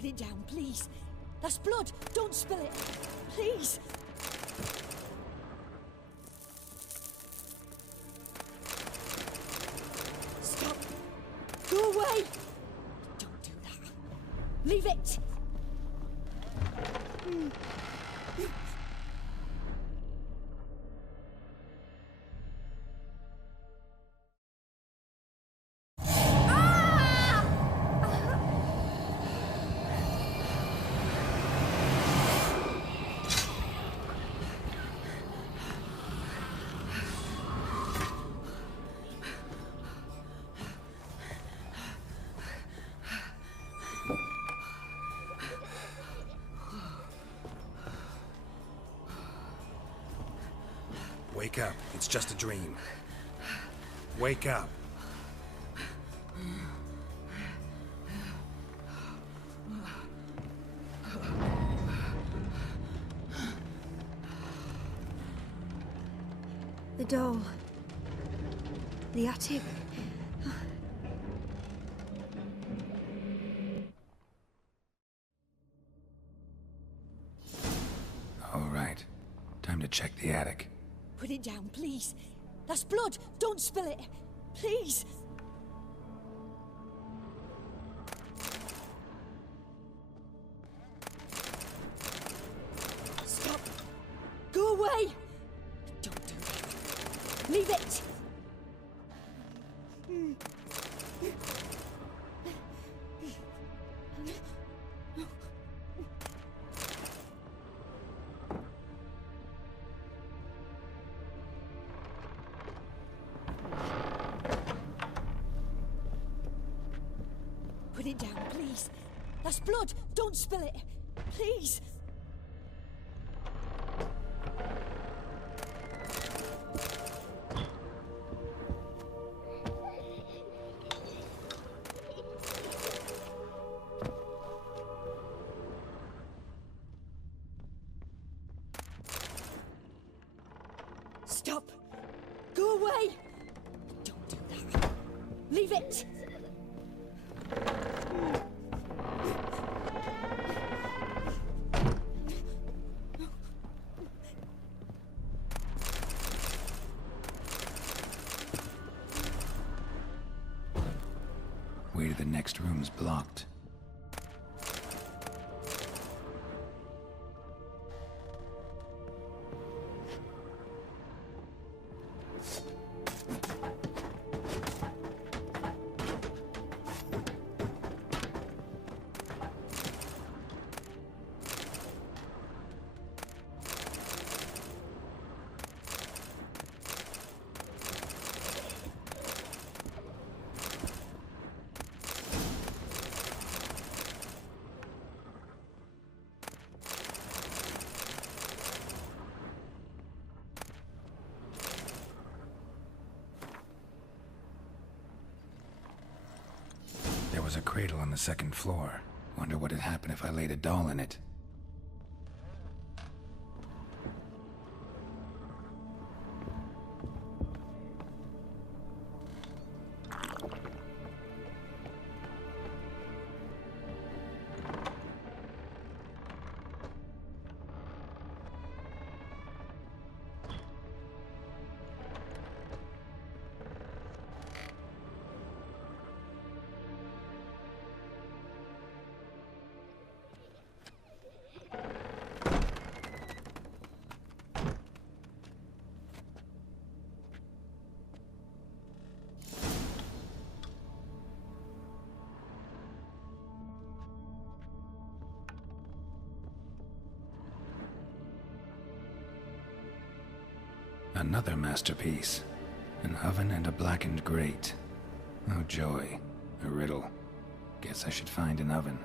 Put it down, please. That's blood. Don't spill it. Please. Stop. Go away. Don't do that. Leave it. Wake up. It's just a dream. Wake up. The door. The attic. All right. Time to check the attic. Put it down, please. That's blood. Don't spill it. Please. Stop. Go away. Don't do that. Leave it. Put it down, please. That's blood. Don't spill it. Please. Stop. Go away. Don't do that. Leave it. Way to the next room's blocked. There was a cradle on the second floor. Wonder what would happen if I laid a doll in it. Another masterpiece. An oven and a blackened grate. Oh joy. A riddle. Guess I should find an oven.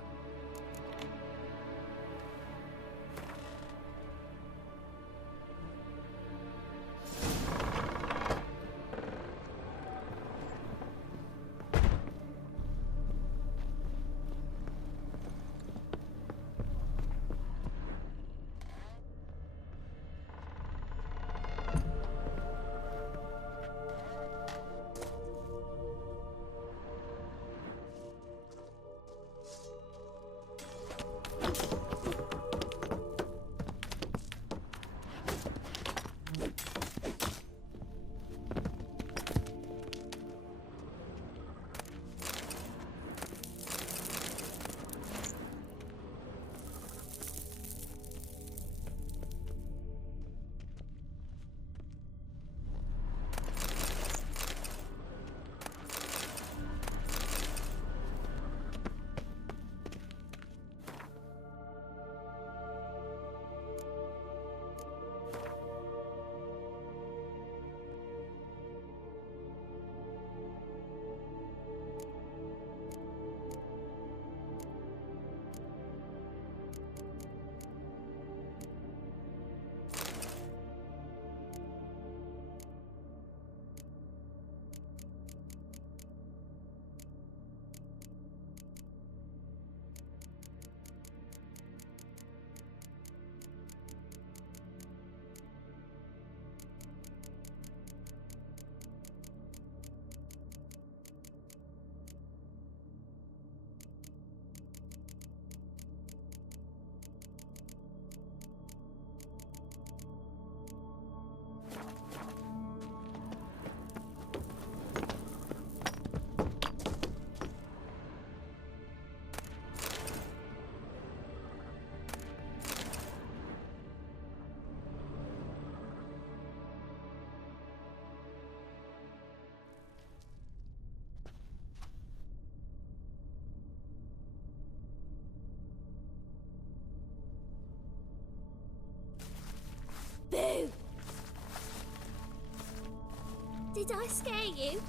Did I scare you?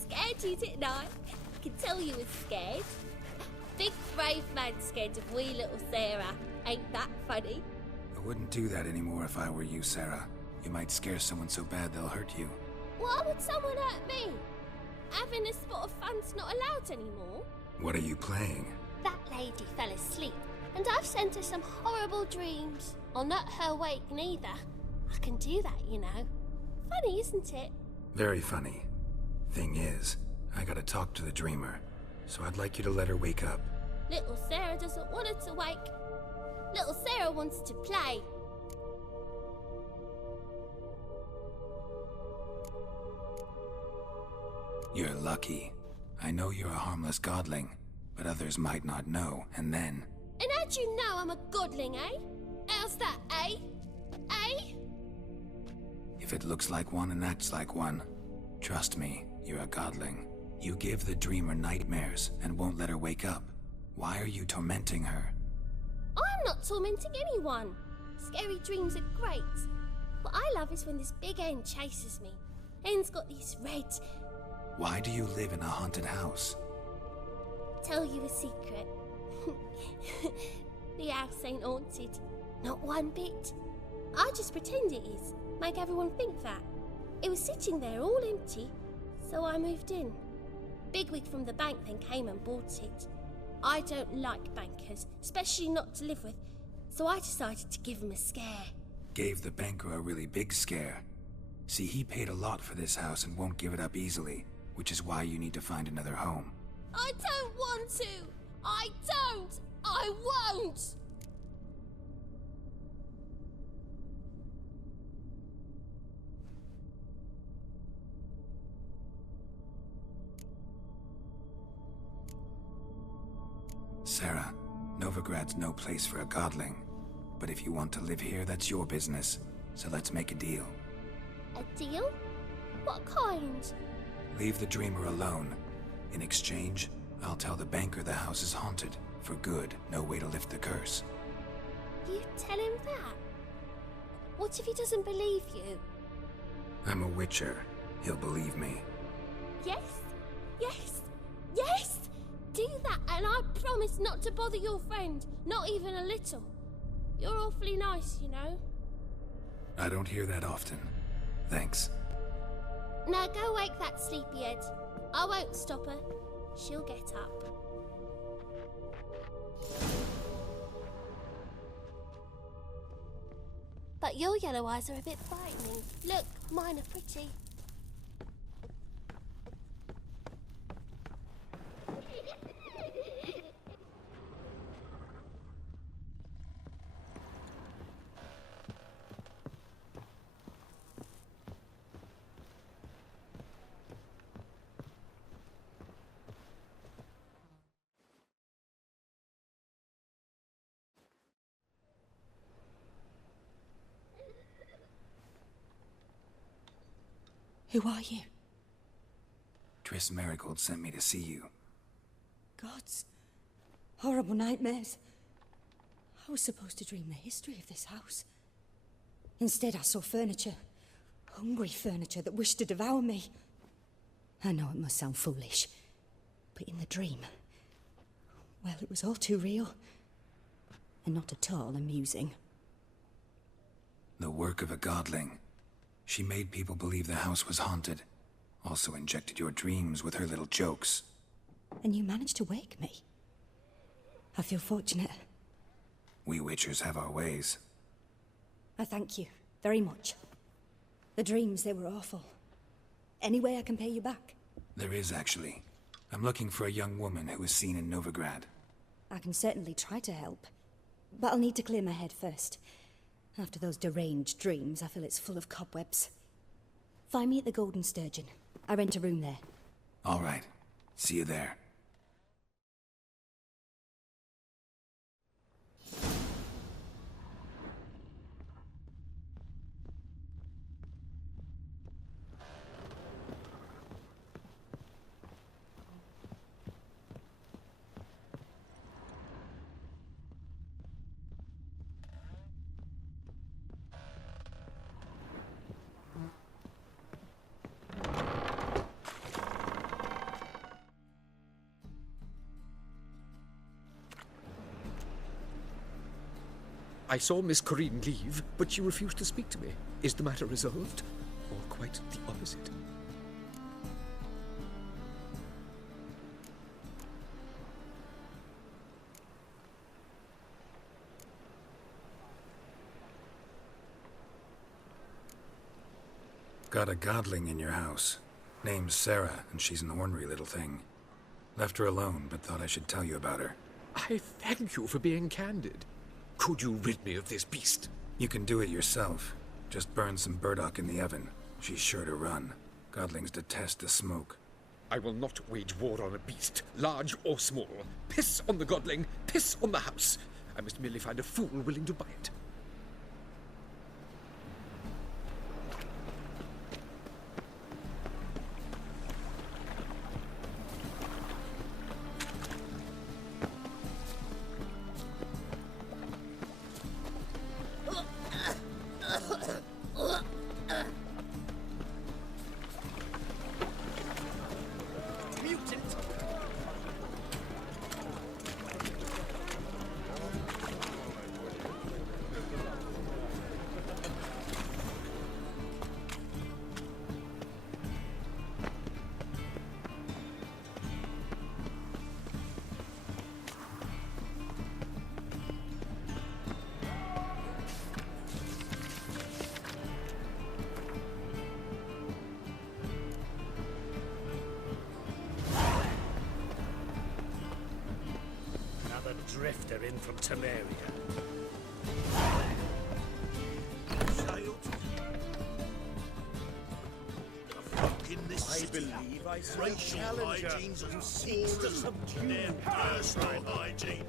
Scared you, didn't I? I can tell you was scared. Big brave man scared of wee little Sarah. Ain't that funny? I wouldn't do that anymore if I were you, Sarah. You might scare someone so bad they'll hurt you. Why would someone hurt me? Having a spot of fun's not allowed anymore. What are you playing? That lady fell asleep, and I've sent her some horrible dreams. I'll not her wake neither. I can do that, you know. Funny, isn't it? Very funny. Thing is, I gotta talk to the dreamer, so I'd like you to let her wake up. Little Sarah doesn't want her to wake. Little Sarah wants to play. You're lucky. I know you're a harmless godling, but others might not know, and then... And how'd you know I'm a godling, eh? How's that, eh? Eh? If it looks like one and acts like one, trust me, you're a godling. You give the dreamer nightmares and won't let her wake up. Why are you tormenting her? I'm not tormenting anyone. Scary dreams are great. What I love is when this big hen chases me. Hen's got these red... Why do you live in a haunted house? Tell you a secret. The house ain't haunted. Not one bit. I just pretend it is. Make everyone think that. It was sitting there all empty, so I moved in. Bigwig from the bank then came and bought it. I don't like bankers, especially not to live with, so I decided to give him a scare. Gave the banker a really big scare. See, he paid a lot for this house and won't give it up easily, which is why you need to find another home. I don't want to! I don't! I won't! Sarah, Novigrad's no place for a godling. But if you want to live here, that's your business. So let's make a deal. A deal? What kind? Leave the dreamer alone. In exchange, I'll tell the banker the house is haunted. For good, no way to lift the curse. You tell him that? What if he doesn't believe you? I'm a witcher. He'll believe me. Yes, yes, yes! Do that, and I promise not to bother your friend, not even a little. You're awfully nice, you know. I don't hear that often. Thanks. Now go wake that sleepyhead. I won't stop her. She'll get up. But your yellow eyes are a bit frightening. Look, mine are pretty. Who are you? Triss Marigold sent me to see you. Gods. Horrible nightmares. I was supposed to dream the history of this house. Instead, I saw furniture. Hungry furniture that wished to devour me. I know it must sound foolish, but in the dream, well, it was all too real. And not at all amusing. The work of a godling. She made people believe the house was haunted. Also injected your dreams with her little jokes. And you managed to wake me. I feel fortunate. We witchers have our ways. I thank you very much. The dreams, they were awful. Any way I can pay you back? There is, actually. I'm looking for a young woman who was seen in Novigrad. I can certainly try to help. But I'll need to clear my head first. After those deranged dreams, I feel it's full of cobwebs. Find me at the Golden Sturgeon. I rent a room there. All right. See you there. I saw Miss Corinne leave, but she refused to speak to me. Is the matter resolved? Or quite the opposite? Got a godling in your house. Name's Sarah, and she's an ornery little thing. Left her alone, but thought I should tell you about her. I thank you for being candid. Could you rid me of this beast? You can do it yourself. Just burn some burdock in the oven. She's sure to run. Godlings detest the smoke. I will not wage war on a beast, large or small. Piss on the godling, piss on the house. I must merely find a fool willing to buy it. Drifter in from Temeria. I believe I saw racial hygiene's who seeks to subdue their personal hygiene.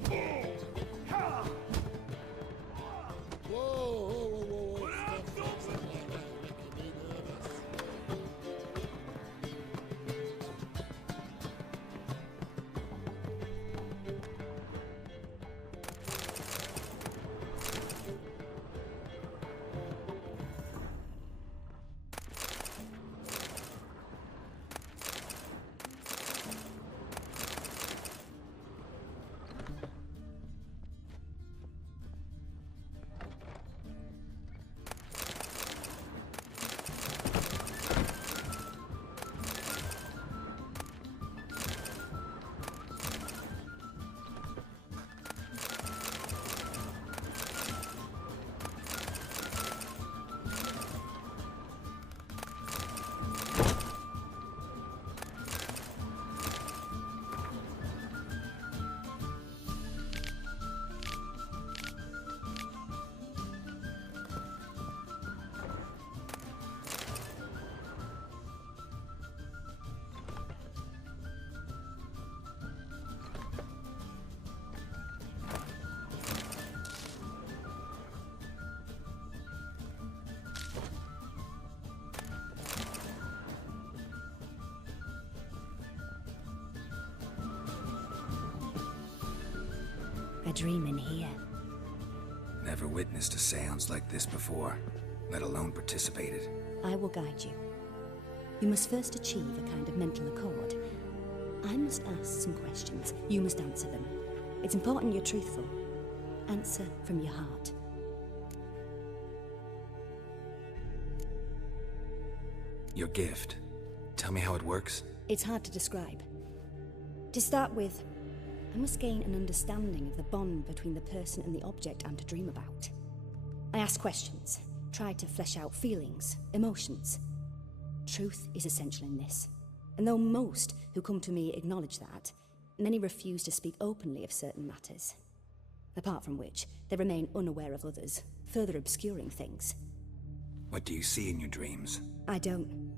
A dream in here. Never witnessed a seance like this before, let alone participated. I will guide you. You must first achieve a kind of mental accord. I must ask some questions. You must answer them. It's important you're truthful. Answer from your heart. Your gift. Tell me how it works. It's hard to describe. To start with, I must gain an understanding of the bond between the person and the object I'm to dream about. I ask questions, try to flesh out feelings, emotions. Truth is essential in this. And though most who come to me acknowledge that, many refuse to speak openly of certain matters. Apart from which, they remain unaware of others, further obscuring things. What do you see in your dreams? I don't.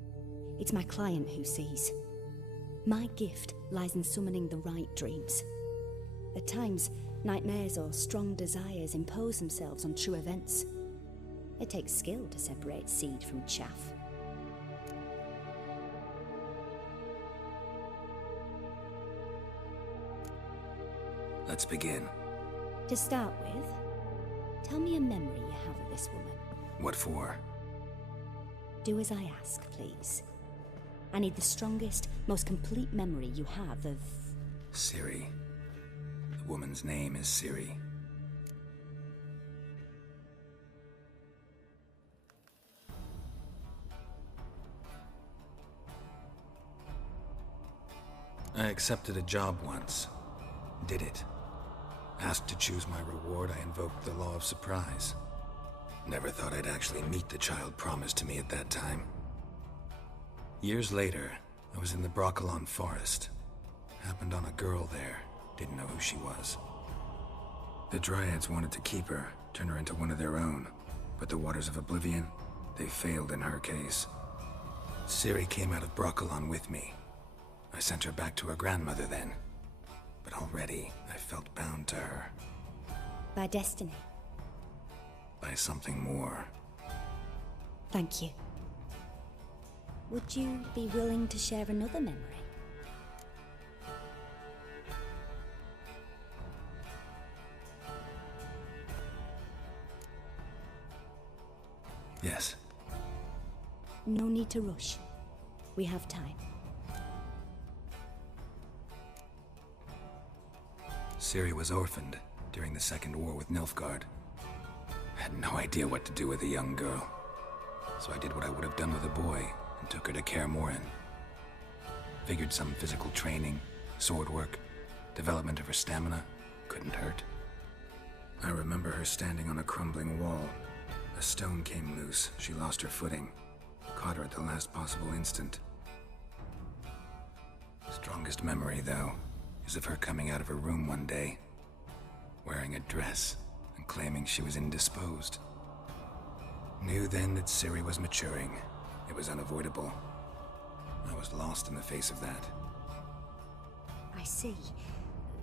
It's my client who sees. My gift lies in summoning the right dreams. At times, nightmares or strong desires impose themselves on true events. It takes skill to separate seed from chaff. Let's begin. To start with, tell me a memory you have of this woman. What for? Do as I ask, please. I need the strongest, most complete memory you have of... Ciri. The woman's name is Ciri. I accepted a job once. Did it. Asked to choose my reward, I invoked the law of surprise. Never thought I'd actually meet the child promised to me at that time. Years later, I was in the Broccolon forest. Happened on a girl there. Didn't know who she was. The Dryads wanted to keep her, turn her into one of their own. But the Waters of Oblivion, they failed in her case. Ciri came out of Broccolon with me. I sent her back to her grandmother then. But already, I felt bound to her. By destiny. By something more. Thank you. Would you be willing to share another memory? Yes. No need to rush. We have time. Ciri was orphaned during the Second War with Nilfgaard. Had no idea what to do with a young girl. So I did what I would have done with a boy and took her to Kaer Morhen. Figured some physical training, sword work, development of her stamina couldn't hurt. I remember her standing on a crumbling wall. A stone came loose, she lost her footing. Caught her at the last possible instant. Strongest memory, though, is of her coming out of her room one day, wearing a dress and claiming she was indisposed. Knew then that Ciri was maturing. It was unavoidable. I was lost in the face of that. I see.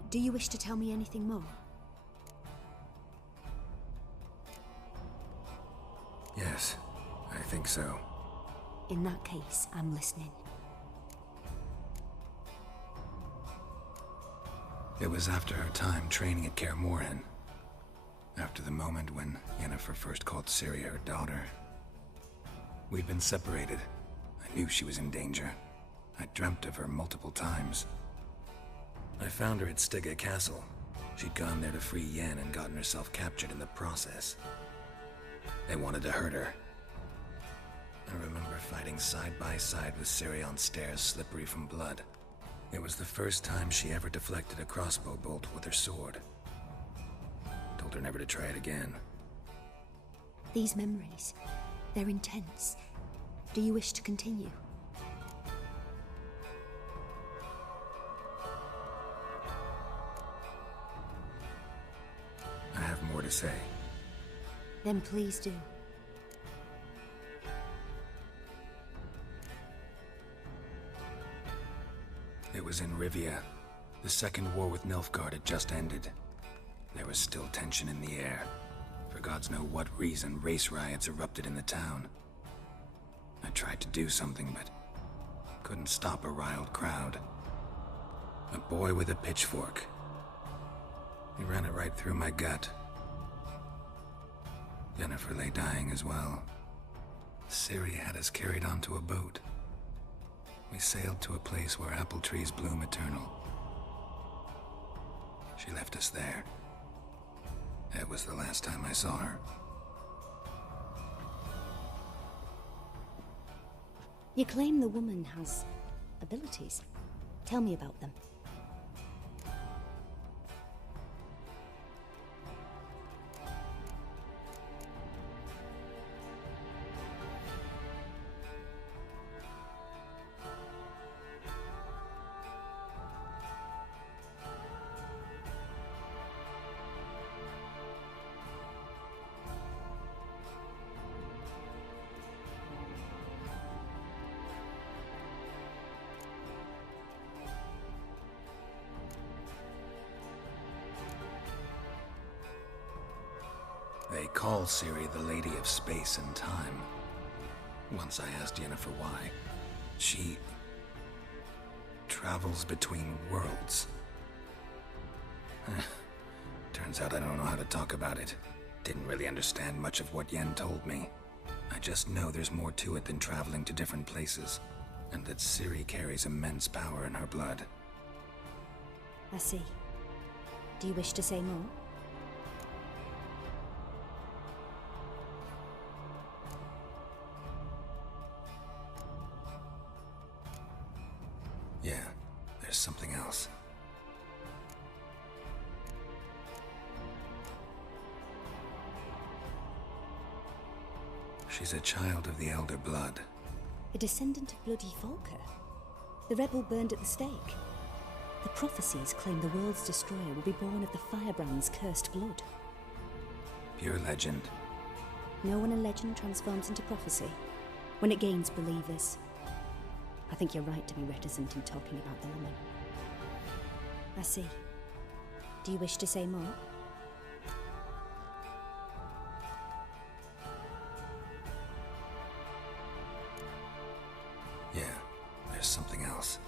Do you wish to tell me anything more? Yes, I think so. In that case, I'm listening. It was after her time training at Kaer Morhen. After the moment when Yennefer first called Ciri her daughter. We'd been separated. I knew she was in danger. I dreamt of her multiple times. I found her at Stygga Castle. She'd gone there to free Yen and gotten herself captured in the process. They wanted to hurt her. I remember fighting side by side with Ciri on stairs slippery from blood. It was the first time she ever deflected a crossbow bolt with her sword. Told her never to try it again. These memories, they're intense. Do you wish to continue? I have more to say. Then please do. It was in Rivia. The Second War with Nilfgaard had just ended. There was still tension in the air. For gods know what reason, race riots erupted in the town. I tried to do something, but couldn't stop a riled crowd. A boy with a pitchfork. He ran it right through my gut. Yennefer lay dying as well. Ciri had us carried onto a boat. We sailed to a place where apple trees bloom eternal. She left us there. That was the last time I saw her. You claim the woman has abilities. Tell me about them. They call Ciri the Lady of Space and Time. Once I asked Yennefer why. She travels between worlds. Turns out I don't know how to talk about it. Didn't really understand much of what Yen told me. I just know there's more to it than traveling to different places, and that Ciri carries immense power in her blood. I see. Do you wish to say more? Yeah, there's there's something else. She's a child of the Elder Blood. A descendant of bloody Volker. The rebel burned at the stake. The prophecies claim the world's destroyer will be born of the firebrand's cursed blood. Pure legend. No one in legend transforms into prophecy when it gains believers. I think you're right to be reticent in talking about the woman. I see. Do you wish to say more? Yeah, there's something else.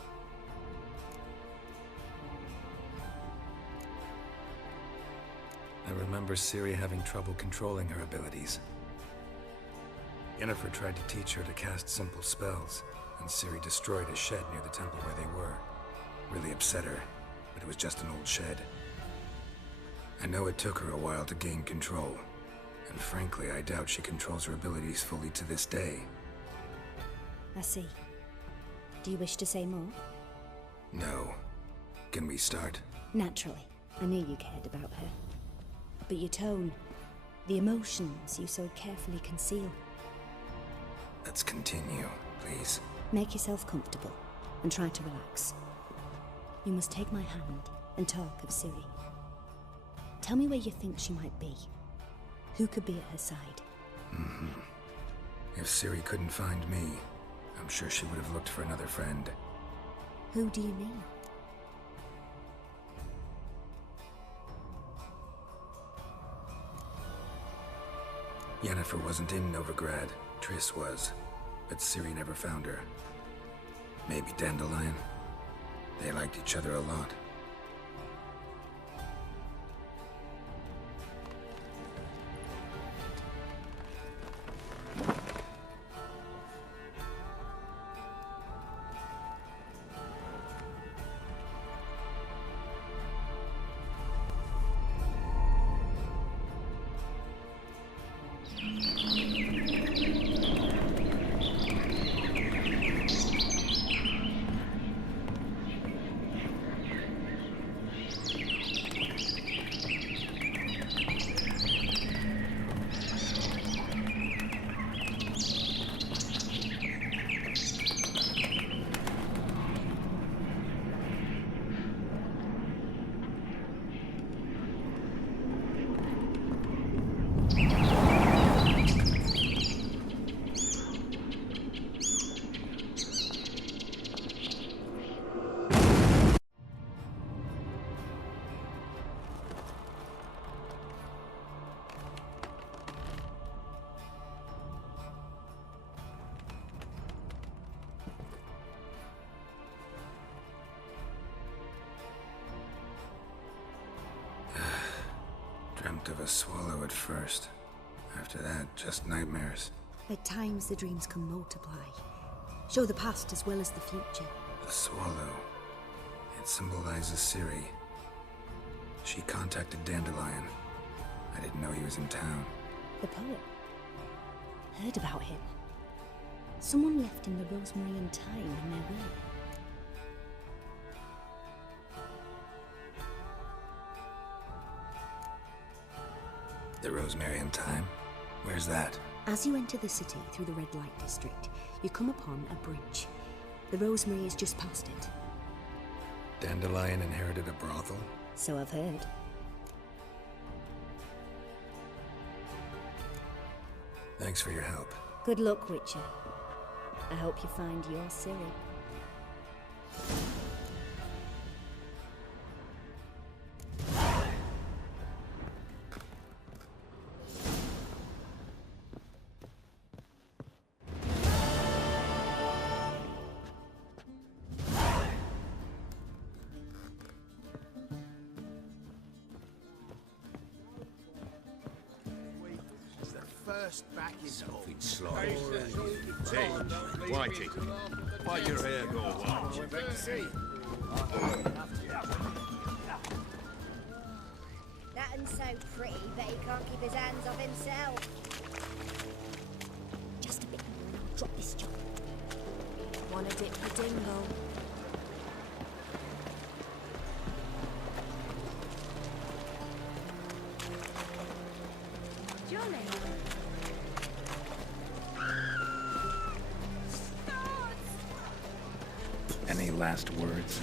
I remember Ciri having trouble controlling her abilities. Yennefer tried to teach her to cast simple spells, and Ciri destroyed a shed near the temple where they were. Really upset her, but it was just an old shed. I know it took her a while to gain control, and frankly, I doubt she controls her abilities fully to this day. I see. Do you wish to say more? No. Can we start? Naturally. I knew you cared about her. But your tone, the emotions you so carefully conceal. Let's continue, please. Make yourself comfortable and try to relax. You must take my hand and talk of Ciri. Tell me where you think she might be. Who could be at her side? If Ciri couldn't find me, I'm sure she would have looked for another friend. Who do you mean? Yennefer wasn't in Novigrad. Triss was. But Ciri never found her. Maybe Dandelion? They liked each other a lot. Dreamt of a swallow at first. After that, just nightmares. At times the dreams can multiply. Show the past as well as the future. The swallow. It symbolizes Ciri. She contacted Dandelion. I didn't know he was in town. The poet. Heard about him. Someone left him the rosemary and thyme in their will. The rosemary and thyme? Where's that? As you enter the city through the red light district, you come upon a bridge. The rosemary is just past it. Dandelion inherited a brothel? So I've heard. Thanks for your help. Good luck, Witcher. I hope you find your Ciri. First back in Something sly. Hey, Whitey, why your hair go wild? That one's so pretty, but he can't keep his hands off himself. Just a bit more and I'll drop this job. Wanna dip the dingle? Any last words?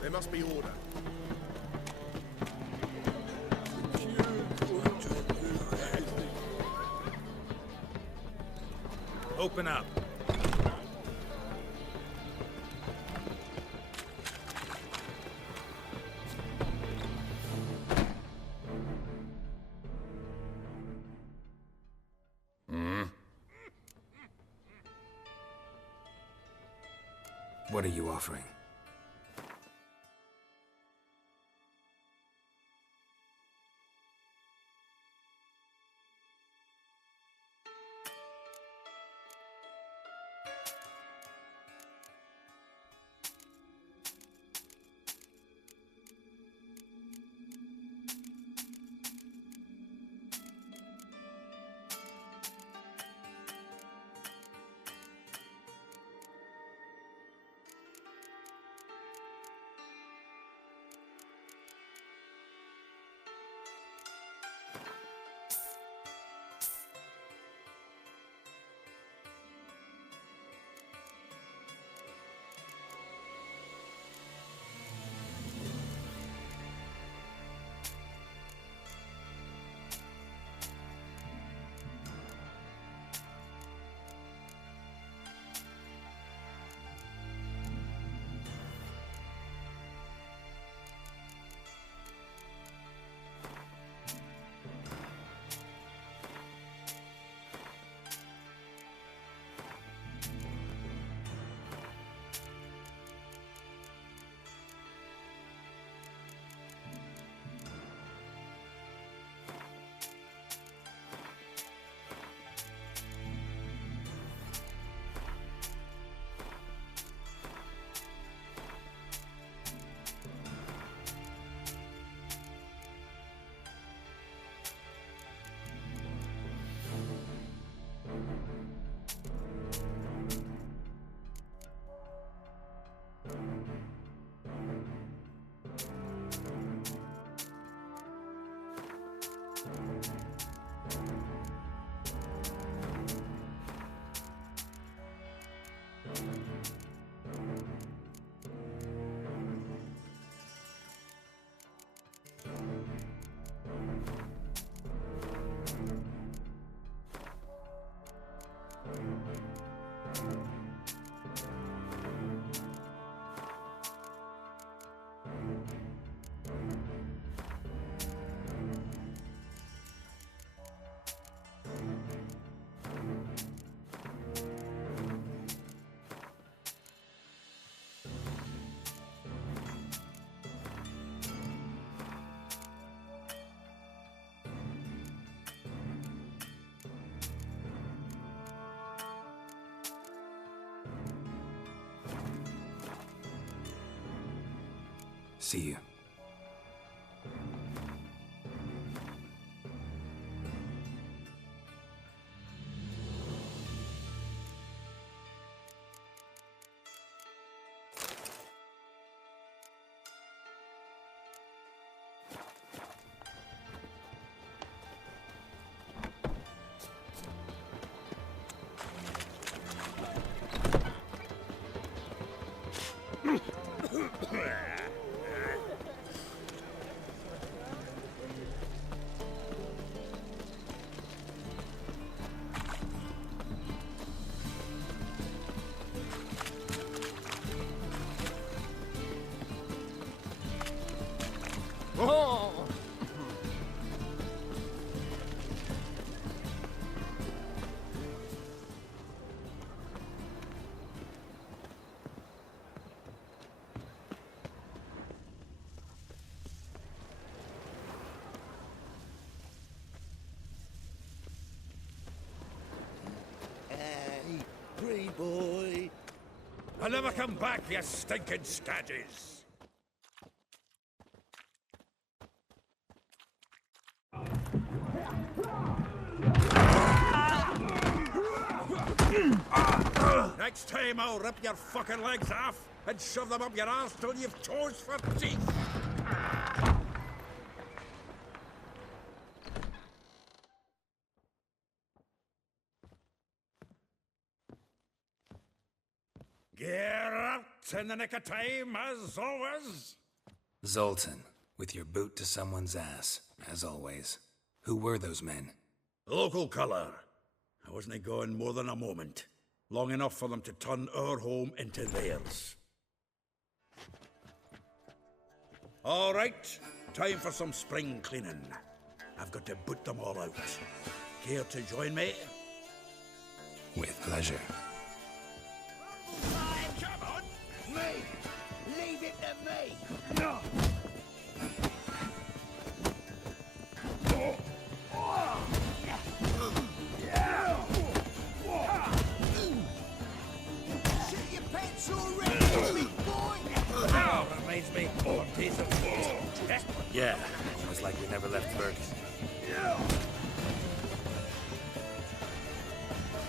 There must be order. Open up. What are you offering? See you. Oh! Hey, pretty boy. I'll never come back, you stinking stagges! Next time I'll rip your fucking legs off and shove them up your arse till you've toes for teeth! Geralt, in the nick of time, as always. Zoltan, with your boot to someone's ass, as always. Who were those men? Local colour. I wasn't gone more than a moment. Long enough for them to turn our home into theirs. All right, time for some spring cleaning. I've got to boot them all out. Care to join me? With pleasure. Come on! Me! Leave it to me! No! Shit your pants already, big boy! Oh, reminds me of days of test. Yeah, almost like we never left Burke.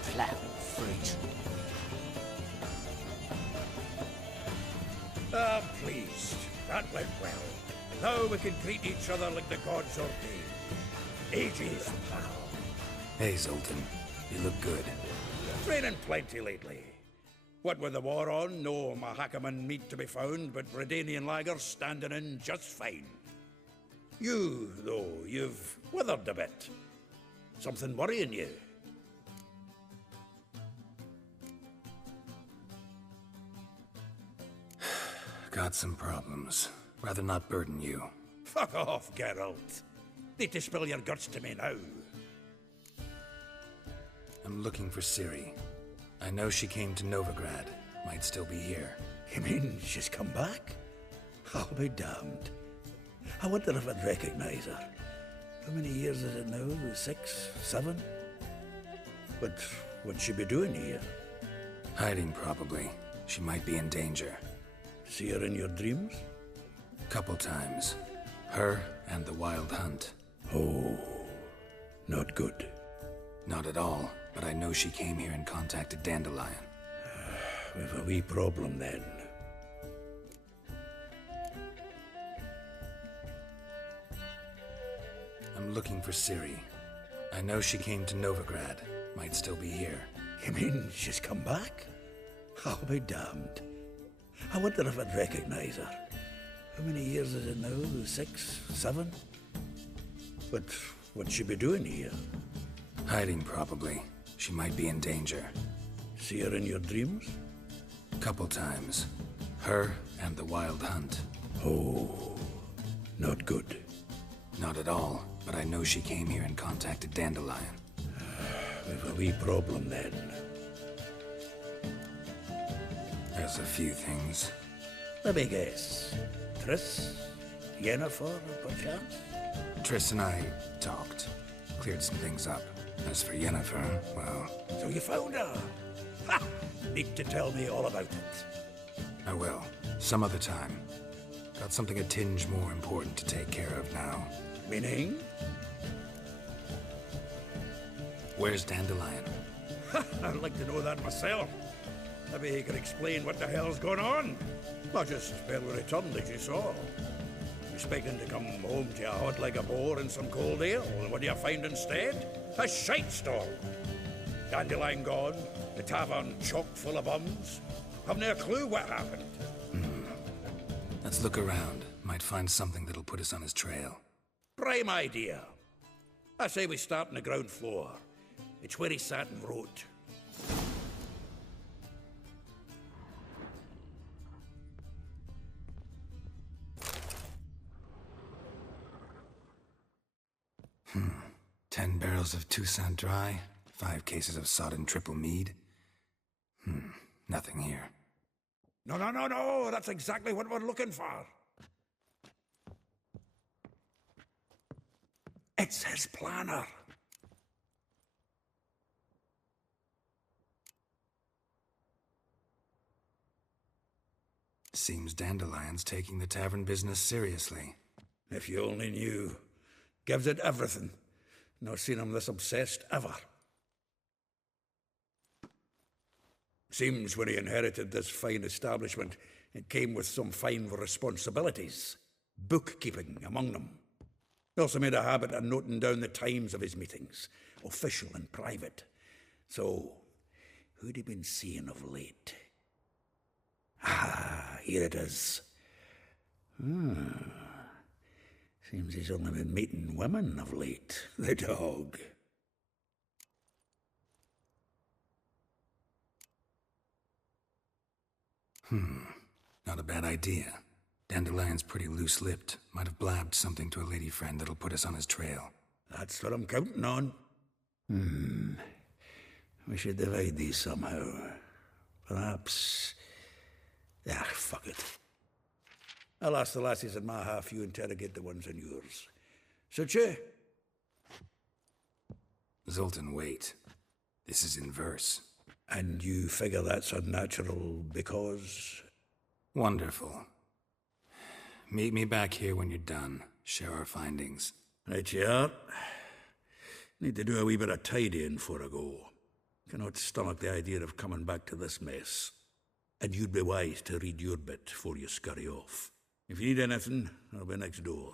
Clown fruit. I'm pleased. That went well. Now we can treat each other like the gods ordained. Ages, pal. Hey, Zoltan. You look good. Training plenty lately. What with the war on, no Mahakaman meat to be found, but Redanian lagers standing in just fine. You, though, you've withered a bit. Something worrying you? Got some problems. Rather not burden you. Fuck off, Geralt. Need to spill your guts to me now. I'm looking for Ciri. I know she came to Novigrad. Might still be here. You mean she's come back? I'll be damned. I wonder if I'd recognize her. How many years is it now? 6, 7? But what'd she be doing here? Hiding, probably. She might be in danger. See her in your dreams? Couple times. Her and the Wild Hunt. Oh, not good. Not at all, but I know she came here and contacted Dandelion. We've a wee problem then. I'm looking for Ciri. I know she came to Novigrad. Might still be here. You mean she's come back? I'll be damned. I wonder if I'd recognize her. How many years is it now? 6, 7? But what'd she be doing here? Hiding, probably. She might be in danger. See her in your dreams? Couple times. Her and the Wild Hunt. Oh, not good. Not at all, but I know she came here and contacted Dandelion. We've a wee problem then. There's a few things. Let me guess. Triss? Yennefer, perchance? Triss and I talked. Cleared some things up. As for Yennefer, well... So you found her? Ha! Need to tell me all about it. I will. Some other time. Got something a tinge more important to take care of now. Meaning? Where's Dandelion? I'd like to know that myself. Maybe he can explain what the hell's going on. I just barely returned, as you saw. Expecting to come home to a hot like a boar and some cold ale, and what do you find instead? A shite storm. Dandelion gone, the tavern chock full of bums. Haven't a clue what happened. Let's look around. Might find something that'll put us on his trail. Prime idea. I say we start on the ground floor. It's where he sat and wrote. 10 barrels of Toussaint Dry, 5 cases of sodden triple mead. Nothing here. No, that's exactly what we're looking for. It's his planner. Seems Dandelion's taking the tavern business seriously. If you only knew. Gives it everything. Not seen him this obsessed ever. Seems when he inherited this fine establishment, it came with some fine responsibilities. Bookkeeping among them. He also made a habit of noting down the times of his meetings, official and private. So, who'd he been seeing of late? Here it is. Seems he's only been meeting women of late, the dog. Not a bad idea. Dandelion's pretty loose-lipped. Might have blabbed something to a lady friend that'll put us on his trail. That's what I'm counting on. We should divide these somehow. Perhaps... fuck it. I'll ask the lassies in my half, you interrogate the ones in yours. Suche? Zoltan, wait. This is in verse. And you figure that's unnatural because... Wonderful. Meet me back here when you're done. Share our findings. Right you are. Need to do a wee bit of tidying before I go. Cannot stomach the idea of coming back to this mess. And you'd be wise to read your bit before you scurry off. If you need anything, I'll be next door.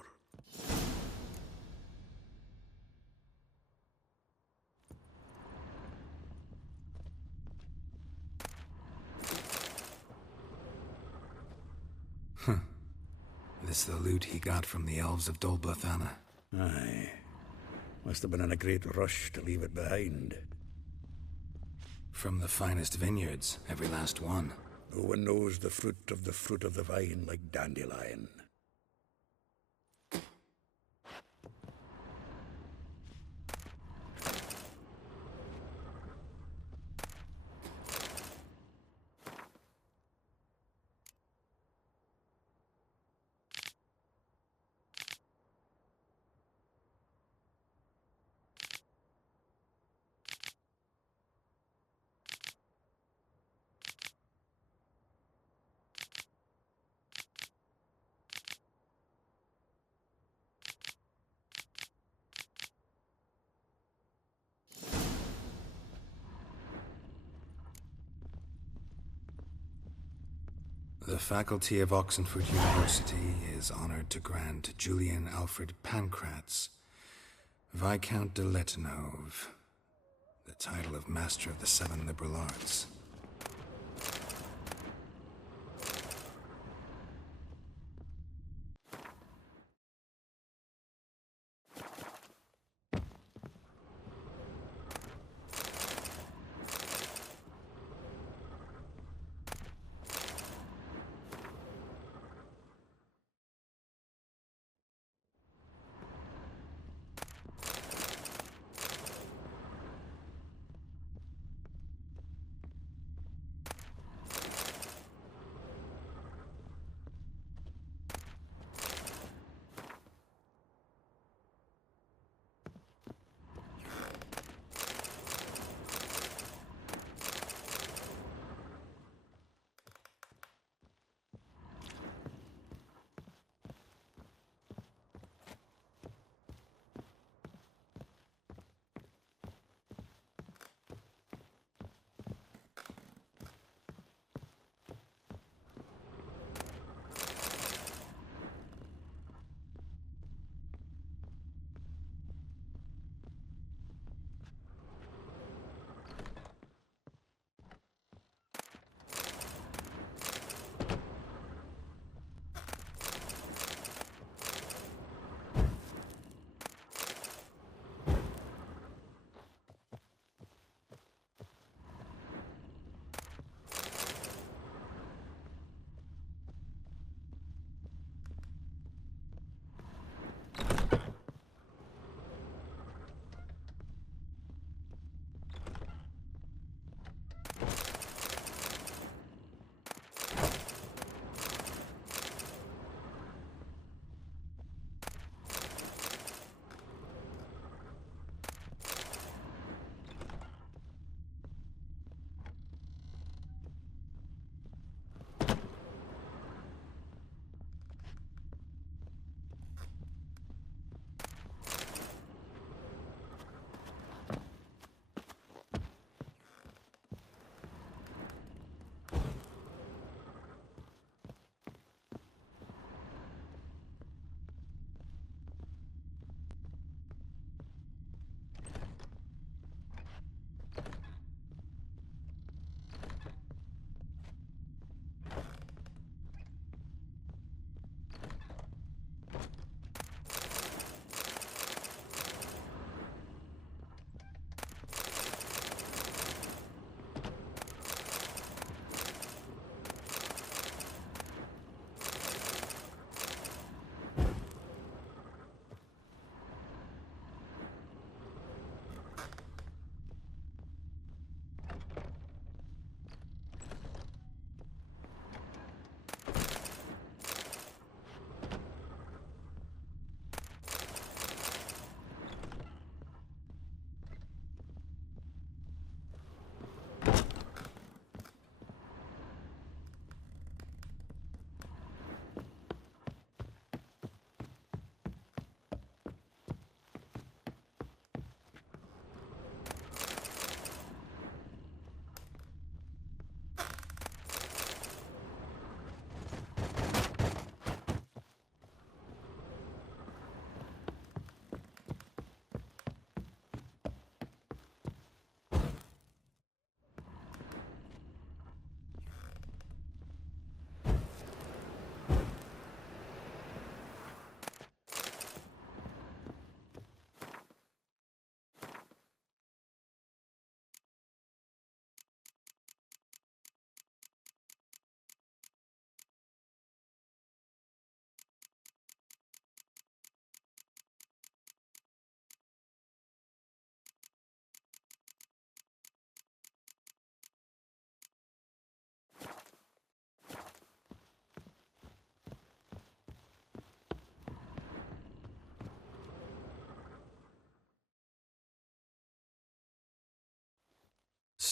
This the loot he got from the elves of Dol Blathanna. Aye. Must have been in a great rush to leave it behind. From the finest vineyards, every last one. No one knows the fruit of the vine like Dandelion. The faculty of Oxenford University is honored to grant Julian Alfred Pancratz, Viscount de Letenove, the title of Master of the Seven Liberal Arts.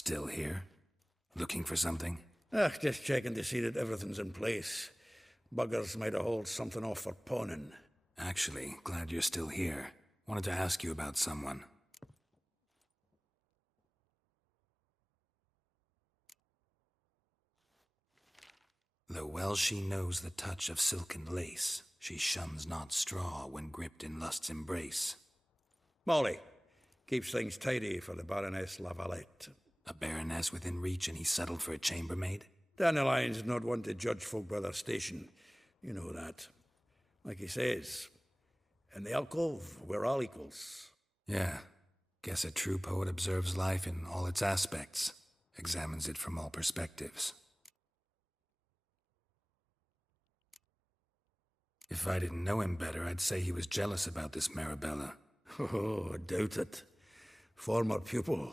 Still here? Looking for something? Just checking to see that everything's in place. Buggers might have hauled something off for pawning. Actually, glad you're still here. Wanted to ask you about someone. Though well she knows the touch of silken lace, she shuns not straw when gripped in lust's embrace. Molly keeps things tidy for the Baroness Lavalette. A baroness within reach and he settled for a chambermaid? Dandelion's not one to judge folk by their station. You know that. Like he says, in the alcove, we're all equals. Yeah. Guess a true poet observes life in all its aspects, examines it from all perspectives. If I didn't know him better, I'd say he was jealous about this Marabella. Oh, I doubt it. Former pupil.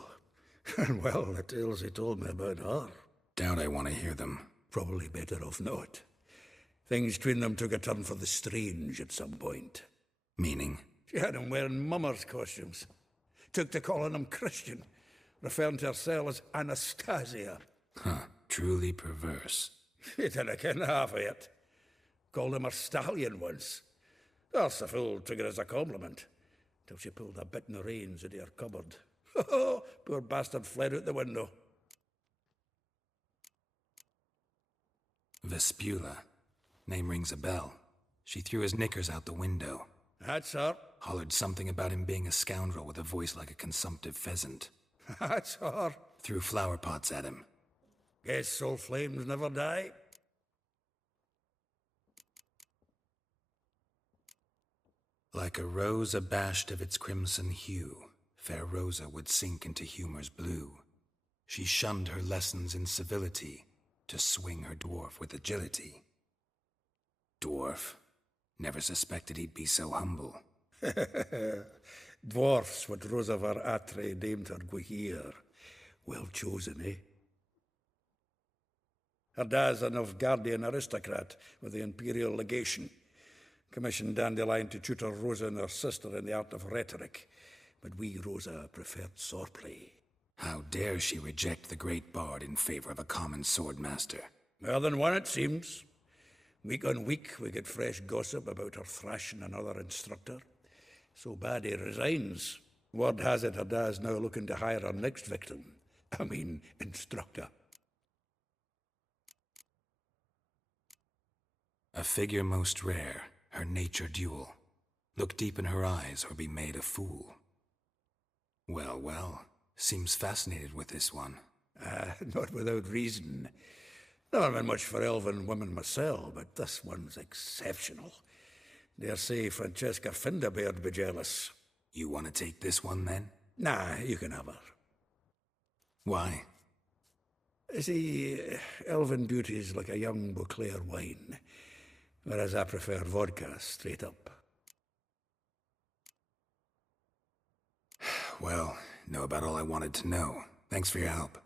And well, the tales he told me about her. Doubt I want to hear them. Probably better off not. Things between them took a turn for the strange at some point. Meaning? She had him wearing mummers' costumes. Took to calling him Christian, referring to herself as Anastasia. Huh, truly perverse. She didn't ken half of it. Called him her stallion once. That's the fool took it as a compliment, till she pulled a bit in the reins into her cupboard. Poor bastard fled out the window. Vespula. Name rings a bell. She threw his knickers out the window. That's her. Hollered something about him being a scoundrel with a voice like a consumptive pheasant. That's her. Threw flower pots at him. Guess soul flames never die. Like a rose abashed of its crimson hue, fair Rosa would sink into humor's blue. She shunned her lessons in civility, to swing her dwarf with agility. Dwarf. Never suspected he'd be so humble. Dwarfs, what Rosa var Atre named her Guihir. Well chosen, eh? Her dad's a Novgardian aristocrat with the Imperial Legation. Commissioned Dandelion to tutor Rosa and her sister in the art of rhetoric. But we, Rosa, preferred swordplay. How dare she reject the great bard in favor of a common swordmaster? More than one, it seems. Week on week, we get fresh gossip about her thrashing another instructor. So bad he resigns. Word has it her dad's now looking to hire her next victim. Instructor. A figure most rare, her nature dual. Look deep in her eyes or be made a fool. Well, well, seems fascinated with this one. Not without reason. Never been much for elven women myself, but this one's exceptional. Dare say Francesca Finderbeard be jealous. You want to take this one, then? Nah, you can have her. Why? See, elven beauty's like a young Beauclair wine, whereas I prefer vodka straight up. Well, know about all I wanted to know. Thanks for your help.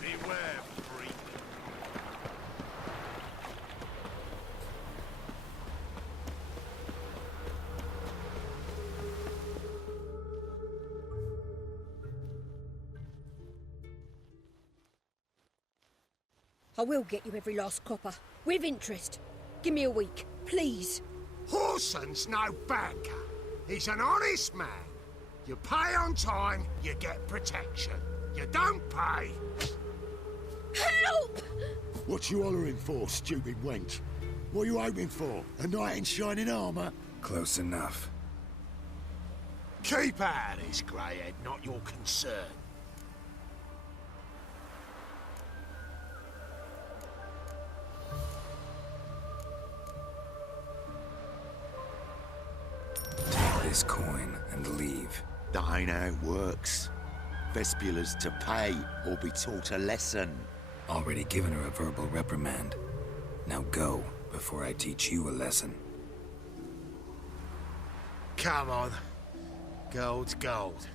Beware, freak. I will get you every last copper, with interest. Give me a week, please. Horson's no banker. He's an honest man. You pay on time, you get protection. You don't pay. Help! What you hollering for, stupid wench? What you hoping for? A knight in shining armour? Close enough. Keep out of this, greyhead, not your concern. Take this coin and leave. That ain't how it works. Vespula's to pay or be taught a lesson. Already given her a verbal reprimand. Now go, before I teach you a lesson. Come on. Gold's gold.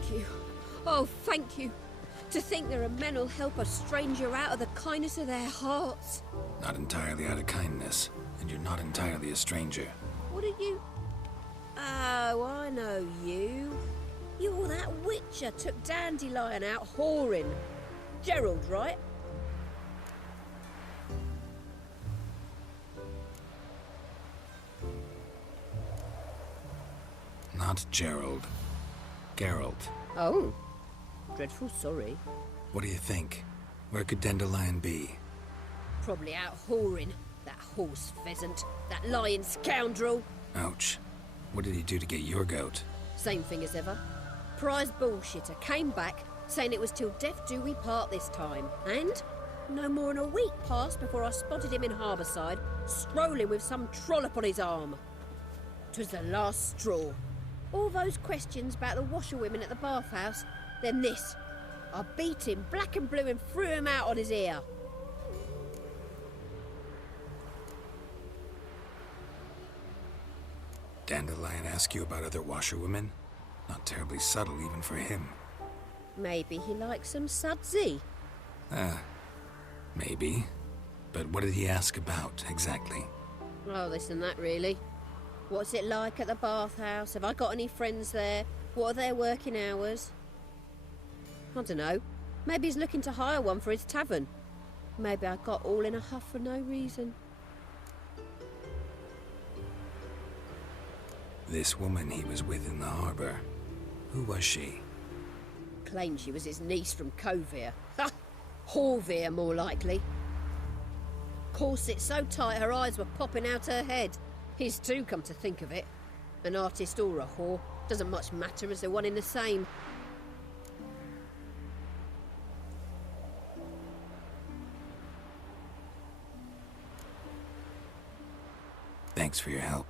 Thank you. Oh, thank you. To think there are men who'll help a stranger out of the kindness of their hearts. Not entirely out of kindness, and you're not entirely a stranger. What are you... Oh, I know you. You're that witcher took Dandelion out whoring. Geralt, right? Not Gerald. Geralt. Oh. Dreadful sorry. What do you think? Where could Dandelion be? Probably out whoring. That horse pheasant. That lying scoundrel. Ouch. What did he do to get your goat? Same thing as ever. Prize bullshitter came back saying it was till death do we part this time. And no more than a week passed before I spotted him in Harbourside, strolling with some trollop on his arm. 'Twas the last straw. All those questions about the washerwomen at the bathhouse, then this. I beat him black and blue and threw him out on his ear. Dandelion ask you about other washerwomen? Not terribly subtle even for him. Maybe he likes some sudsy. Maybe. But what did he ask about, exactly? Oh, this and that, really. What's it like at the bathhouse? Have I got any friends there? What are their working hours? I don't know. Maybe he's looking to hire one for his tavern. Maybe I got all in a huff for no reason. This woman he was with in the harbour, who was she? Claimed she was his niece from Kovir. Ha! Horvir, more likely. Corset so tight her eyes were popping out her head. His too, come to think of it. An artist or a whore. Doesn't much matter as they're one in the same. Thanks for your help.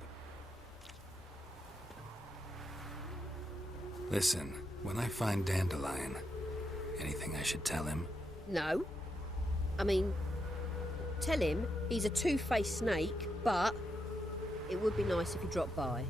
Listen, when I find Dandelion, anything I should tell him? No. I mean, tell him he's a two-faced snake, but it would be nice if he dropped by.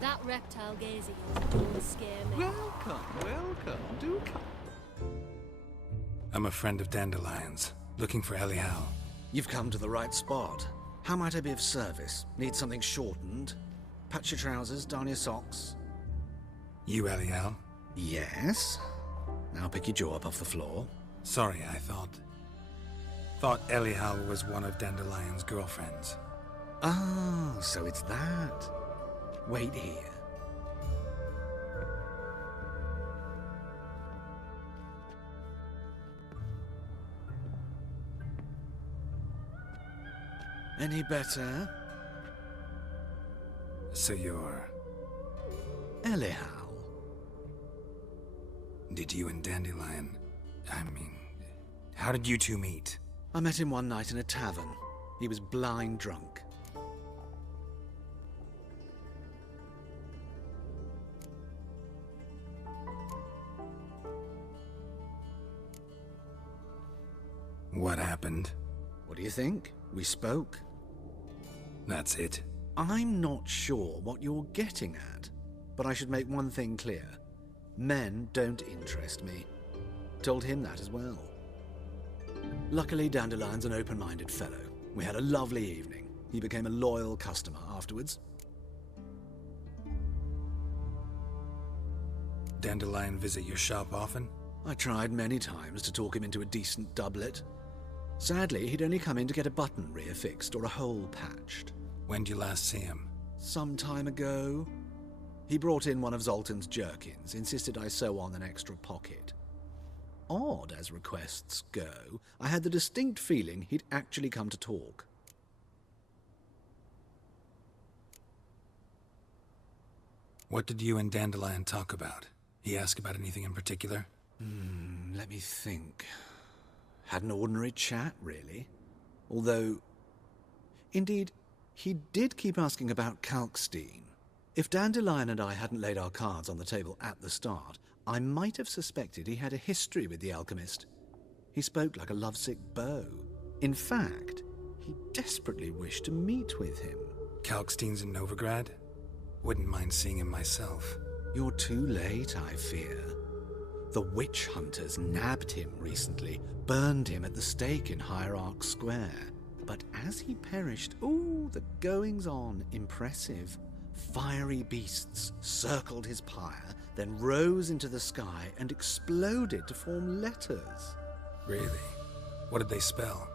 That reptile gaze of yours don't scare me. Welcome, do come. I'm a friend of Dandelion's, looking for Elial. You've come to the right spot. How might I be of service? Need something shortened? Patch your trousers, darn your socks. You Elial? Yes. Now pick your jaw up off the floor. Sorry, I thought Elial was one of Dandelion's girlfriends. Ah, so it's that. Wait here. Any better? So you're... Elial. Did you and Dandelion... how did you two meet? I met him one night in a tavern. He was blind drunk. What happened? What do you think? We spoke. That's it? I'm not sure what you're getting at, but I should make one thing clear. Men don't interest me. Told him that as well. Luckily, Dandelion's an open-minded fellow. We had a lovely evening. He became a loyal customer afterwards. Dandelion visit your shop often? I tried many times to talk him into a decent doublet. Sadly, he'd only come in to get a button reaffixed or a hole patched. When did you last see him? Some time ago. He brought in one of Zoltan's jerkins, insisted I sew on an extra pocket. Odd as requests go, I had the distinct feeling he'd actually come to talk. What did you and Dandelion talk about? He asked about anything in particular? Let me think. Had an ordinary chat, really. Although, indeed, he did keep asking about Kalkstein. If Dandelion and I hadn't laid our cards on the table at the start, I might have suspected he had a history with the alchemist. He spoke like a lovesick beau. In fact, he desperately wished to meet with him. Kalkstein's in Novigrad? Wouldn't mind seeing him myself. You're too late, I fear. The witch hunters nabbed him recently, burned him at the stake in Hierarch Square. But as he perished, the goings-on impressive. Fiery beasts circled his pyre, then rose into the sky and exploded to form letters. Really? What did they spell?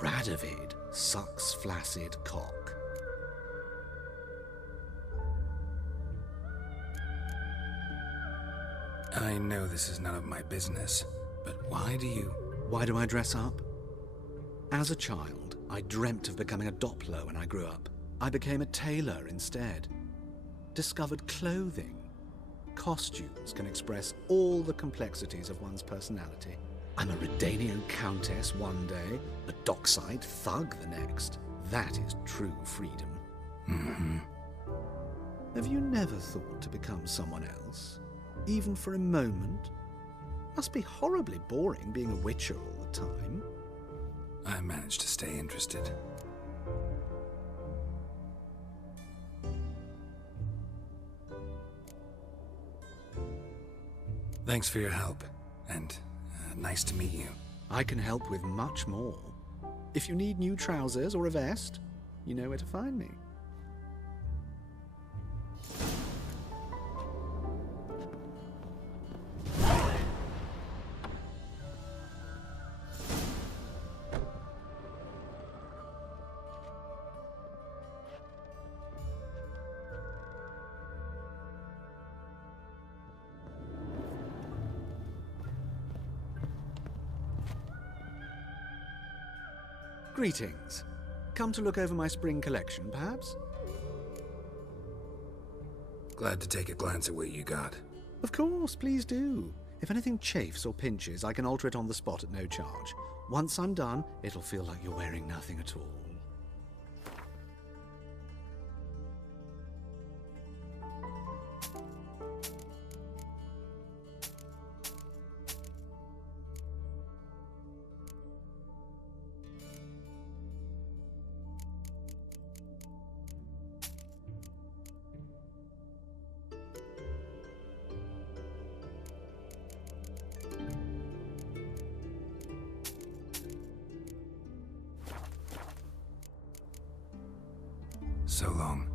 Radovid sucks flaccid cock. I know this is none of my business, but why do I dress up? As a child, I dreamt of becoming a Doppler when I grew up. I became a tailor instead. Discovered clothing. Costumes can express all the complexities of one's personality. I'm a Redanian countess one day, a dockside thug the next. That is true freedom. Mm-hmm. Have you never thought to become someone else? Even for a moment? Must be horribly boring being a witcher all the time. I managed to stay interested. Thanks for your help, and nice to meet you. I can help with much more. If you need new trousers or a vest, you know where to find me. Greetings. Come to look over my spring collection, perhaps? Glad to take a glance at what you got. Of course, please do. If anything chafes or pinches, I can alter it on the spot at no charge. Once I'm done, it'll feel like you're wearing nothing at all. So long.